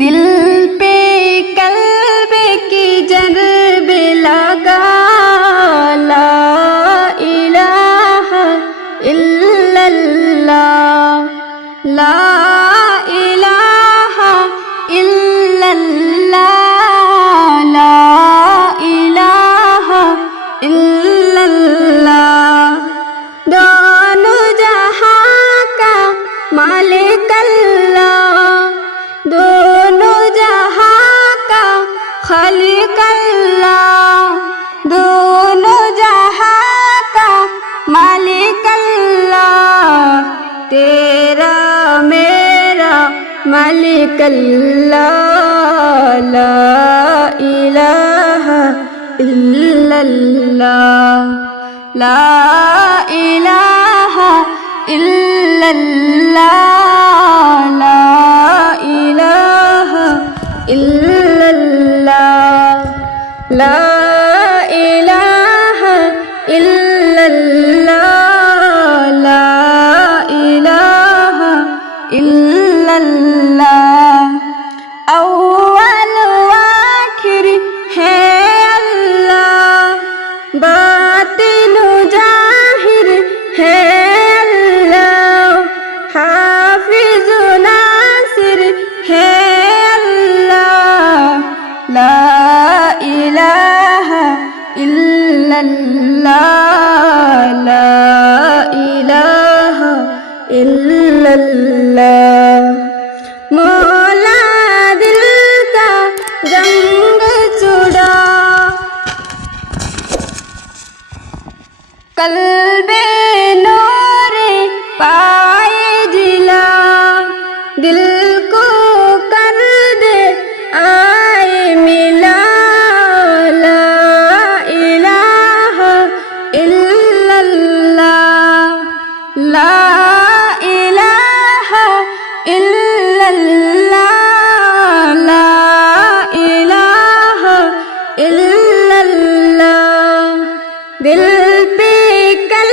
दिल पे कल्ब की जर्ब लगा ला इलाहा इल्लल्लाह ला इलाहा इल्लल्लाह ला इलाहा इल्लल्लाह दोनों जहां का मालिक अल्लाह दोनों जहां का खालिक अल्लाह दोनों जहां का मालिक अल्लाह तेरा मेरा मालिक अल्लाह ला इलाहा इल्लल्लाह ला इलाहा इल्लल्लाह ला इलाहा इल्लल्लाह ला इलाहा इल्लल्लाह ला इलाहा इल्लल्लाह अव्वल आखिर है अल्लाह बातिन जाहिर है अल्लाह हाफिज नासिर है अल्लाह ला इलाहा इल्लल्लाह ला इलाहा इल्लल्लाह मौला दिल का जंग छुड़ा कल्बे नूरे पाए जिला दिल को कर दे आए मिला ला इलाहा इल्लल्लाह ला इलाहा इल्लल्लाह ला इलाहा इल्लल्लाह दिल पे कल